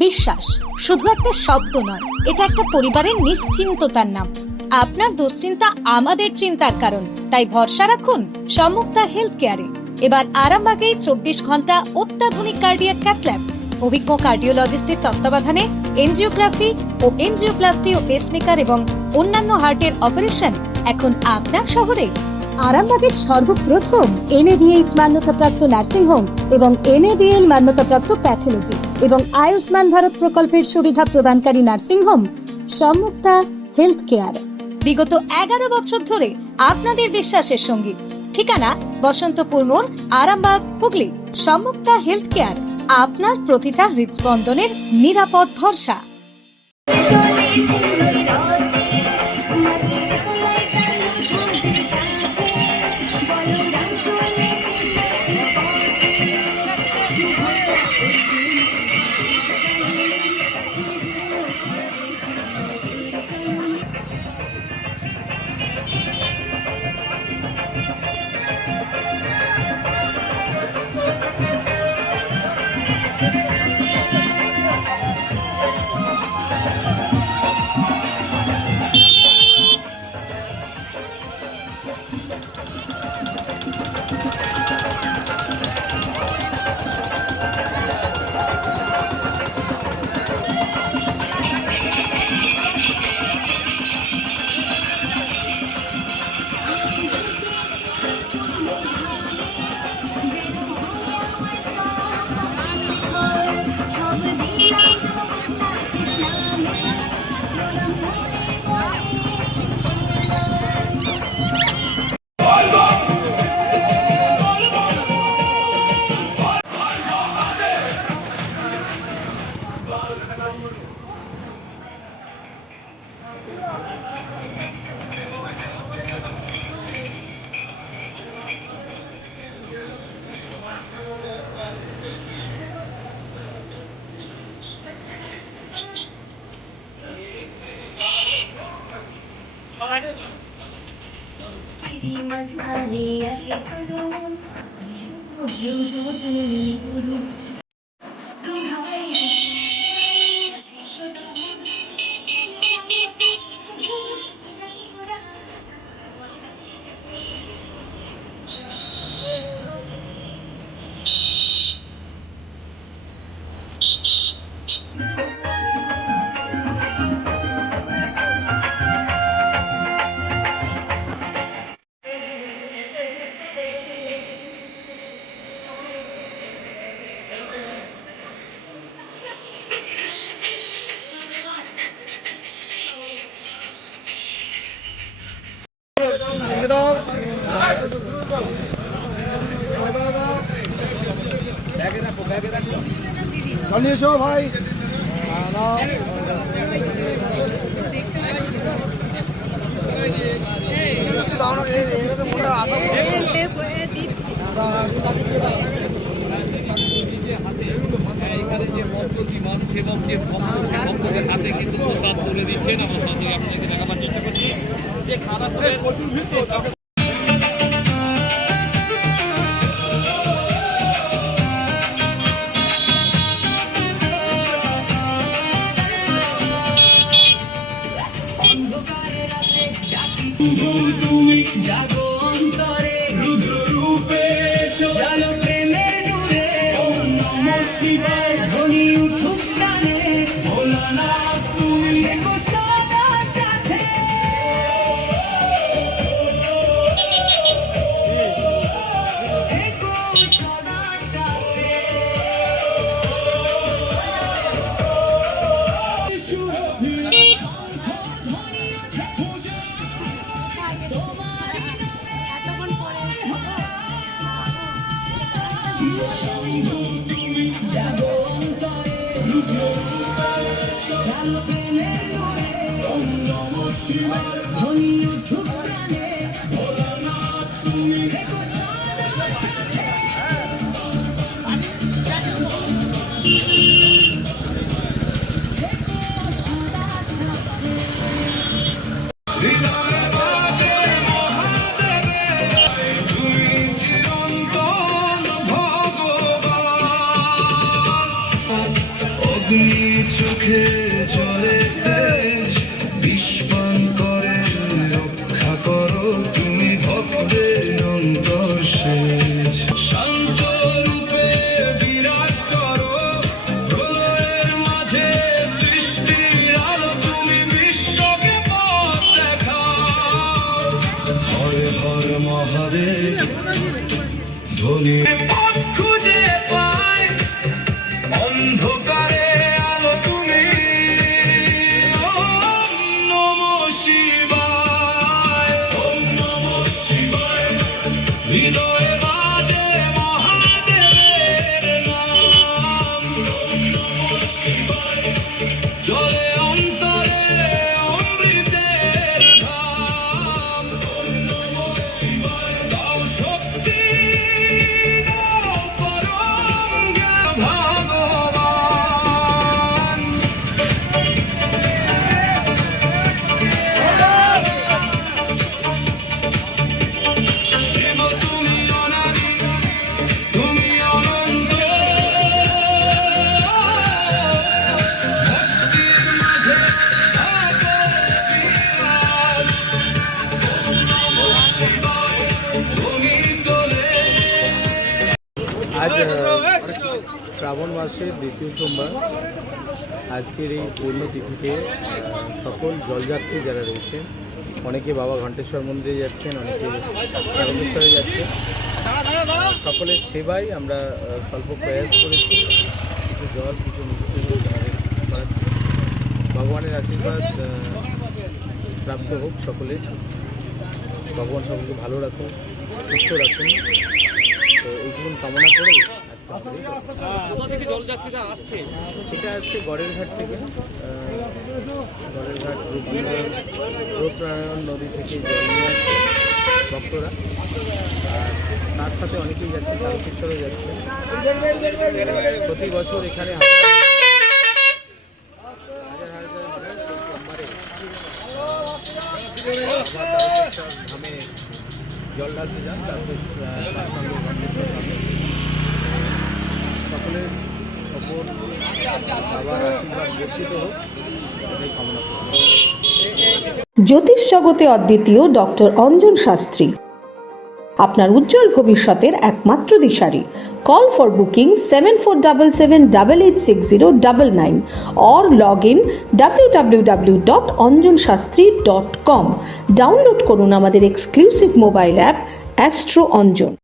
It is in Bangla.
বিশ্বাস শুধু একটা শব্দ নয়, এটা একটা পরিবারের নিশ্চিন্ততার নাম। আপনার দুশ্চিন্তা আমাদের চিন্তার কারণ, তাই ভরসা রাখুন সম্মুক্তা হেলথ কেয়ারে। এবার আরামবাগেই 24 ঘন্টা অত্যাধুনিক কার্ডিয়াক ক্যাথ ল্যাব, অভিজ্ঞ কার্ডিওলজিস্টের তত্ত্বাবধানে এনজিওগ্রাফি ও এনজিওপ্লাস্টি ও পেসমেকার এবং অন্যান্য হার্টের অপারেশন এখন আপনার শহরে। আরামবাগের সর্বপ্রথম NABH মান্যতাপ্রাপ্ত নার্সিং হোম এবং NABL মান্যতাপ্রাপ্ত প্যাথোলজি এবং আয়ুষ্মান ভারত প্রকল্পের সুবিধা প্রদানকারী নার্সিং হোম সম্মুক্তা হেলথ কেয়ার। বিগত 11 বছর ধরে আপনাদের বিশ্বাসের সঙ্গী। ঠিকানা বসন্তপুর মোড়, আরামবাগ, হুগলি। সম্মুক্তা হেলথ কেয়ার, আপনার প্রতিটা হৃদস্পন্দনের নিরাপদ ভরসা। জানিয়েছো ভাই এখানে যে মঞ্চমান সেবক যে ভক্তদের হাতে কিন্তু প্রসাদ তুলে দিচ্ছেন। আমার সাথে আপনাকে দেখাবার চেষ্টা করছি যে খারাপ প্রচুর ভিড়। তুমি জাগো অন্তরে রুদ্র রূপে জালো প্রেমের নূরে ওম নমঃ শিবায় ধ্বনি উঠুক প্রাণে ভোলানাথ তুমি থেকো সদা সাথে থেকো সদা সাথে জাগো অন্তরে রুদ্র জালো প্রেমের নূরে ওম নমঃ শিবায় ধ্বনি উঠুক প্রাণে ভোলানাথ তুমি থেকো সদা সাথে থেকো সদা সাথে। চোখে জলে তেজ বিস্ফান করে রক্ষা করো তুমি ভক্তের অন্তর শেষ শান্ত রূপে বিরাজ করো প্রলয়ের মাঝে সৃষ্টির আলো তুমি বিশ্বকে পথ দেখাও হরে হর মহাদেব ধ্বনি পথ খুঁজে পায় অন্ধকারে আলো তুমি ওম নমঃ শিবায় ওম নমঃ শিবায় হৃদয়ে বাজে মহাদেবের নাম ওম নমঃ শিবায় জলে অন্তরে অমৃতের ধাম ওম নমঃ শিবায় দাও শক্তি দাও পরম জ্ঞান ভগবান শিব তুমি অনাদি তুমি অনন্ত ভক্তির মাঝে থাকো বিরাজ ওম নমঃ শিবায় তুমি তোলে আজ শ্রাবণ মাসের দ্বিতীয় সোমবার আজকের এই পুণ্যতিথিতে সকল জলযাত্রী যারা রয়েছেন অনেকে বাবা ঘণ্টেশ্বর মন্দিরে যাচ্ছেন, অনেকে রামেশ্বরে যাচ্ছেন। সকলের সেবায় আমরা স্বল্প প্রয়াস করেছি, কিছু জল কিছু মিষ্টি করাচ্ছি। ভগবানের আশীর্বাদ প্রাপ্ত হোক সকলে, ভগবান সকলকে ভালো রাখুন, সুস্থ রাখুন। তো এইটুকু কামনা করে কোথা থেকে জলযাত্রীরা আসছে? এটা আসছে গড়ের ঘাট থেকে, গড়ের ঘাট রূপনারায়ণ নদী থেকে জল নিয়ে আসছে ভক্তরা। আর তার সাথে অনেকেই যাচ্ছে, তারকেশ্বরে যাচ্ছে। প্রতি বছর এখানে হাজার হাজার মানুষ এই সোমবারে বাবা তারকেশ্বর ধামে জল ঢালতে যান। তারপর তার সঙ্গে ঘণ্টেশ্বর ধামে সকলের ওপর বাবার আশীর্বাদ বর্ষিত হোক, এটাই কামনা করি। জ্যোতিষ জগতে অদ্বিতীয় ডক্টর অঞ্জন শাস্ত্রী, আপনার উজ্জ্বল ভবিষ্যতের একমাত্র দিশারি। Call for booking 7477886099 or log in www.anjanshastri.com। Download করুন আমাদের exclusive mobile app astro Anjan.